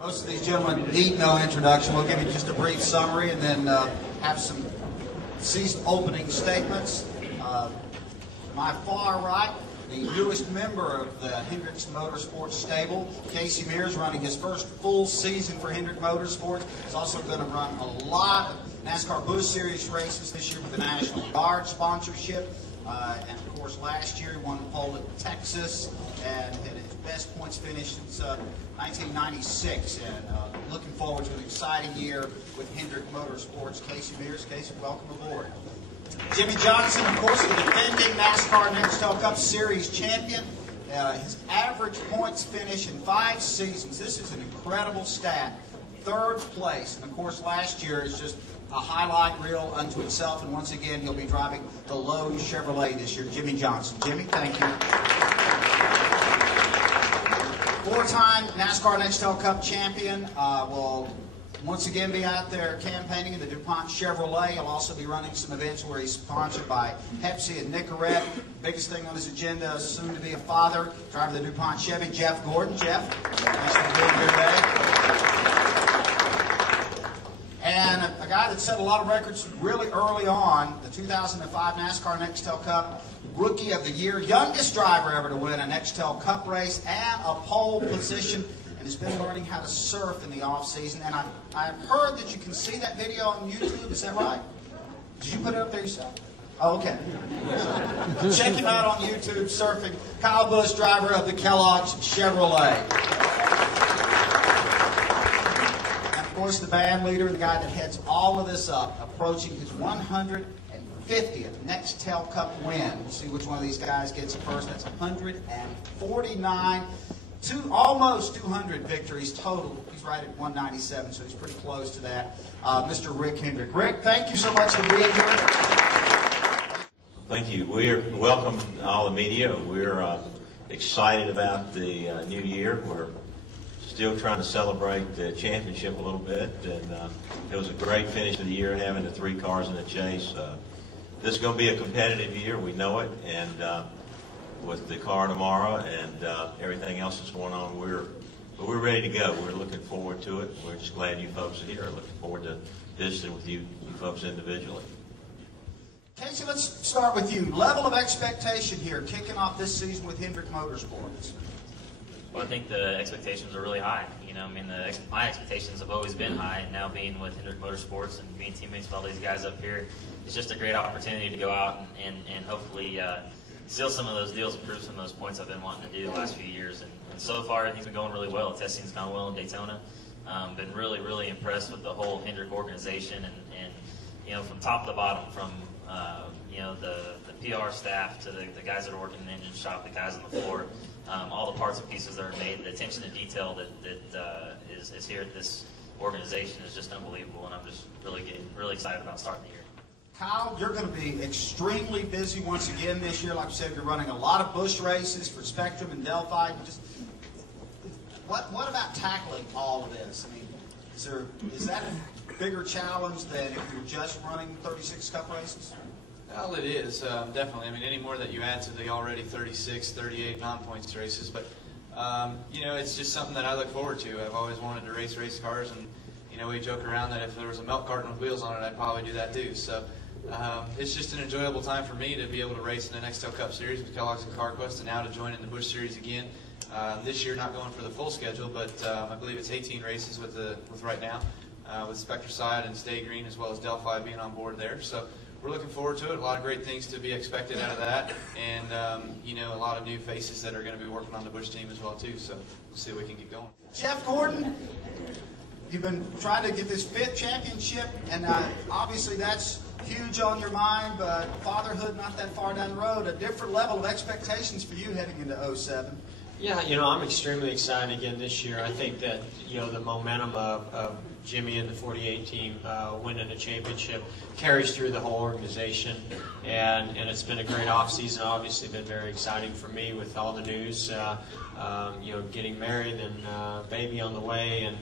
Most of these gentlemen need no introduction. We'll give you just a brief summary and then have some season opening statements. To my far right, the newest member of the Hendrick Motorsports stable, Casey Mears, running his first full season for Hendrick Motorsports. He's also going to run a lot of NASCAR BUSCH Series races this year with the National Guard sponsorship. And of course, last year he won the pole at Texas and had his best points finish since 1996. And looking forward to an exciting year with Hendrick Motorsports. Casey Mears, Casey, welcome aboard. Jimmie Johnson, of course, the defending NASCAR Nextel Cup Series champion. His average points finish in 5 seasons. This is an incredible stat. 3rd place. And of course, last year is just a highlight reel unto itself. And once again, he'll be driving the Lowe's Chevrolet this year. Jimmie Johnson. Jimmie, thank you. 4-time NASCAR Nextel Cup champion. Will once again be out there campaigning in the DuPont Chevrolet. He'll also be running some events where he's sponsored by Pepsi and Nicorette. Biggest thing on his agenda is soon to be a father, driver of the DuPont Chevy, Jeff Gordon. Jeff, thanks for being here today. And a guy that set a lot of records really early on, the 2005 NASCAR Nextel Cup Rookie of the Year, youngest driver ever to win a Nextel Cup race and a pole position, and has been learning how to surf in the off-season. And I've heard that you can see that video on YouTube. Is that right? Did you put it up there yourself? Oh, okay. Check him out on YouTube, surfing. Kyle Busch, driver of the Kellogg's Chevrolet. And of course, the band leader, the guy that heads all of this up, approaching his 150th Nextel Cup win. We'll see which one of these guys gets it first. That's 149. Almost 200 victories total. He's right at 197, so he's pretty close to that. Mr. Rick Hendrick. Rick, thank you so much for being here. Thank you. We're welcome all the media. We're excited about the new year. We're still trying to celebrate the championship a little bit, and it was a great finish of the year having the 3 cars in the chase. This is going to be a competitive year. We know it, and with the car tomorrow and everything else that's going on, we're ready to go. We're looking forward to it. We're just glad you folks are here. Looking forward to visiting with you folks individually. Casey, let's start with you. Level of expectation here, kicking off this season with Hendrick Motorsports. Well, I think the expectations are really high. You know, I mean, my expectations have always been high, and now being with Hendrick Motorsports and being teammates with all these guys up here, it's just a great opportunity to go out and hopefully seal some of those deals and prove some of those points I've been wanting to do the last few years. And so far, everything's been going really well. Testing's gone well in Daytona. Been really, really impressed with the whole Hendrick organization and you know, from top to bottom, from you know, the PR staff to the guys that are working in the engine shop, the guys on the floor, all the parts and pieces that are made, the attention to detail that is here at this organization is just unbelievable, and I'm just really excited about starting the year. Kyle, you're going to be extremely busy once again this year. Like you said, you're running a lot of Busch races for Spectrum and Delphi. Just what about tackling all of this? I mean, is that a bigger challenge than if you're just running 36 Cup races? Well, it is, definitely. I mean, any more that you add to the already 36, 38 non-points races. But, you know, it's just something that I look forward to. I've always wanted to race cars, and, you know, we joke around that if there was a milk carton with wheels on it, I'd probably do that too. So it's just an enjoyable time for me to be able to race in the Nextel Cup Series with Kellogg's and CarQuest, and now to join in the Busch Series again. This year, not going for the full schedule, but I believe it's 18 races with right now, with Spectracide and Stay Green, as well as Delphi being on board there. So we're looking forward to it. A lot of great things to be expected out of that, and you know, a lot of new faces that are going to be working on the Busch team as well too. So we'll see if we can get going. Jeff Gordon, you've been trying to get this 5th championship, and obviously that's huge on your mind. But fatherhood not that far down the road, a different level of expectations for you heading into 07. Yeah, you know, I'm extremely excited again this year. I think that, you know, the momentum of Jimmie and the 48 team winning a championship carries through the whole organization, and it's been a great off-season. Obviously been very exciting for me with all the news, you know, getting married and baby on the way, and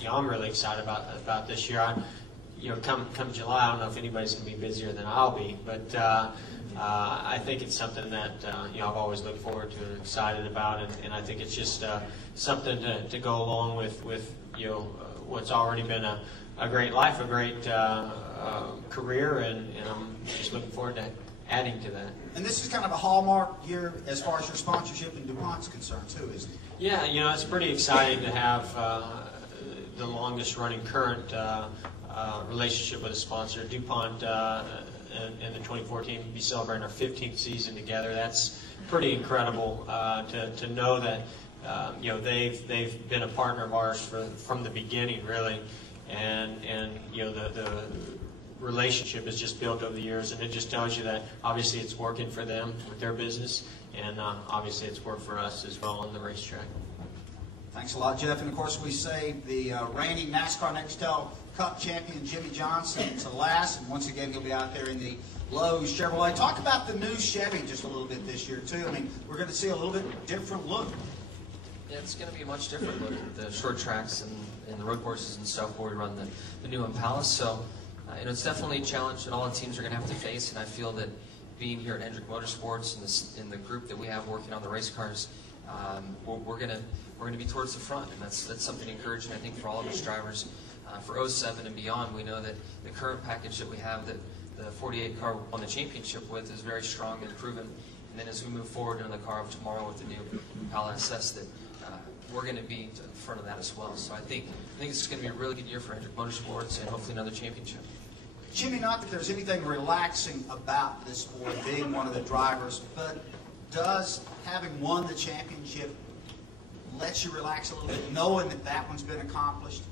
you know, I'm really excited about this year. You know, come July, I don't know if anybody's going to be busier than I'll be, but I think it's something that you know, I've always looked forward to and excited about, and I think it's just something to go along with what's already been a great life, a great career, and I'm just looking forward to adding to that. And this is kind of a hallmark year as far as your sponsorship in DuPont's concerned too, isn't it? Yeah, it's pretty exciting to have the longest running current relationship with a sponsor. DuPont in the 2014 will be celebrating our 15th season together. That's pretty incredible to know that they've been a partner of ours from the beginning, really, and the relationship is just built over the years, and it just tells you that obviously it's working for them with their business, and obviously it's worked for us as well on the racetrack. Thanks a lot, Jeff. And of course, we saved the reigning NASCAR Nextel Cup champion Jimmie Johnson to last, and once again he'll be out there in the Lowe's Chevrolet. Talk about the new Chevy just a little bit this year too. I mean, we're going to see a little bit different look. Yeah, it's going to be a much different look at the short tracks and the road courses and stuff where we run the new Impala. So, it's definitely a challenge that all the teams are going to have to face, and I feel that being here at Hendrick Motorsports and in the group that we have working on the race cars, we're going to be towards the front, and that's something encouraging, I think, for all of us drivers. For 07 and beyond, we know that the current package that we have, that the 48 car won the championship with, is very strong and proven. And then as we move forward into the car of tomorrow with the new Impala SS, that we're going to be to the front of that as well. So I think it's going to be a really good year for Hendrick Motorsports and hopefully another championship. Jimmie, not that there's anything relaxing about this sport, being one of the drivers, but does having won the championship let you relax a little bit, knowing that that one's been accomplished?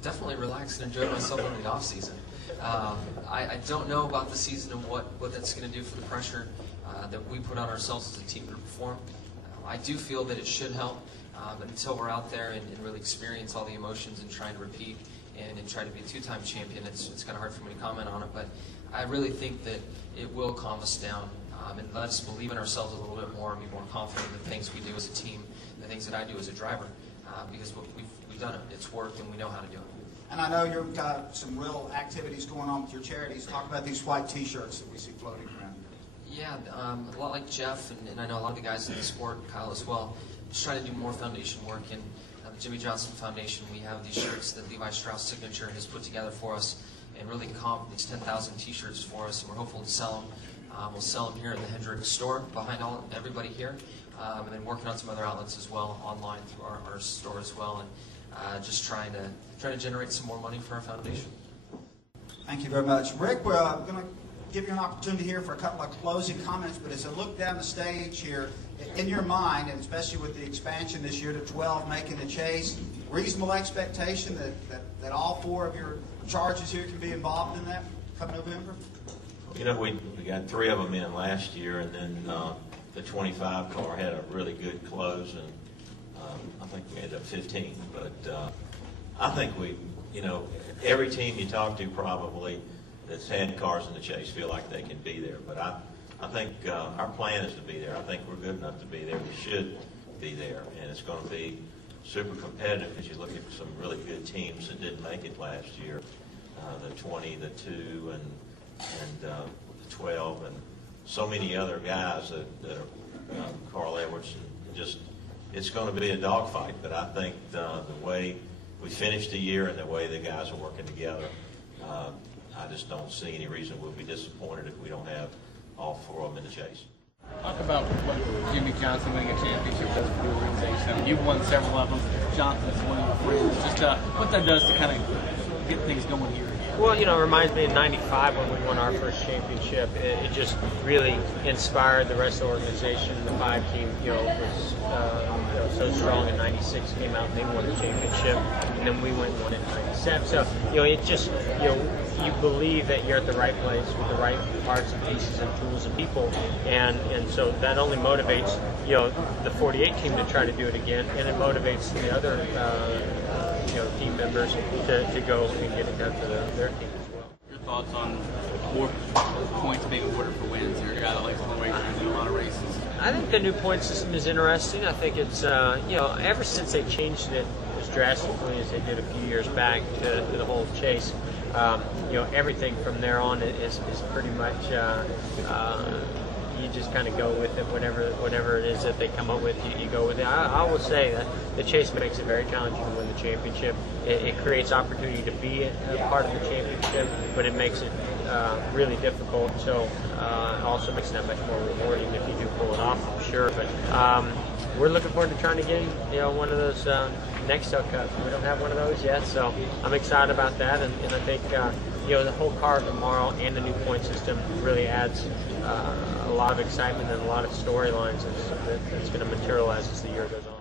Definitely relax and enjoy myself in the off season. I don't know about the season and what that's going to do for the pressure that we put on ourselves as a team to perform. I do feel that it should help, but until we're out there and really experience all the emotions and trying to repeat and try to be a two-time champion, it's kind of hard for me to comment on it. But I really think that it will calm us down and let us believe in ourselves a little bit more and be more confident in the things we do as a team, the things that I do as a driver, because we've done it. It's worked, and we know how to do it. And I know you've got some real activities going on with your charities. Talk about these white T-shirts that we see floating around. Yeah, a lot like Jeff, and I know a lot of the guys in the sport, Kyle as well, just trying to do more foundation work. And the Jimmie Johnson Foundation, we have these shirts that Levi Strauss Signature has put together for us and really comped these 10,000 T-shirts for us, and we're hopeful to sell them. We'll sell them here at the Hendrick store behind everybody here, and then working on some other outlets as well, online through our store as well, and just trying to generate some more money for our foundation. Thank you very much. Rick, we're going to give you an opportunity here for a couple of closing comments, but as I look down the stage here, in your mind, and especially with the expansion this year to 12 making the chase, reasonable expectation that all four of your charges here can be involved in that come November? We got 3 of them in last year, and then the 25 car had a really good close, and I think we ended up 15. But I think every team you talk to probably that's had cars in the chase feel like they can be there. But I think our plan is to be there. I think we're good enough to be there. We should be there, and it's going to be super competitive as you look at some really good teams that didn't make it last year. The 20, the 2, and the 12, and so many other guys that are Carl Edwards. And just it's going to be a dogfight. But I think the way we finished the year and the way the guys are working together, I just don't see any reason we'll be disappointed if we don't have all 4 of them in the chase. Talk about what Jimmie Johnson winning a championship does for the organization. You've won several of them. Johnson's one of your friends. Just what that does to kind of get things going here. Well, it reminds me of '95 when we won our first championship. It just really inspired the rest of the organization. The 5 team, was so strong in '96, came out and they won the championship, and then we went and won in '97. So, it just, you believe that you're at the right place with the right parts and pieces and tools and people, and so that only motivates, the 48 team to try to do it again, and it motivates the other, team members to go and get it done for their team as well. Your thoughts on more points being awarded for wins here? A guy that likes to race in a lot of races. I think the new point system is interesting. I think it's, ever since they changed it as drastically as they did a few years back to the whole chase, everything from there on is pretty much, just kind of go with it. Whatever it is that they come up with, you go with it. I will say that the chase makes it very challenging to win the championship. It creates opportunity to be a part of the championship, but it makes it really difficult. So it also makes it that much more rewarding if you do pull it off, I'm sure. But we're looking forward to trying to get one of those Nextel Cups. We don't have one of those yet, so I'm excited about that. And I think the whole car tomorrow and the new point system really adds a lot of excitement and a lot of storylines that's going to materialize as the year goes on.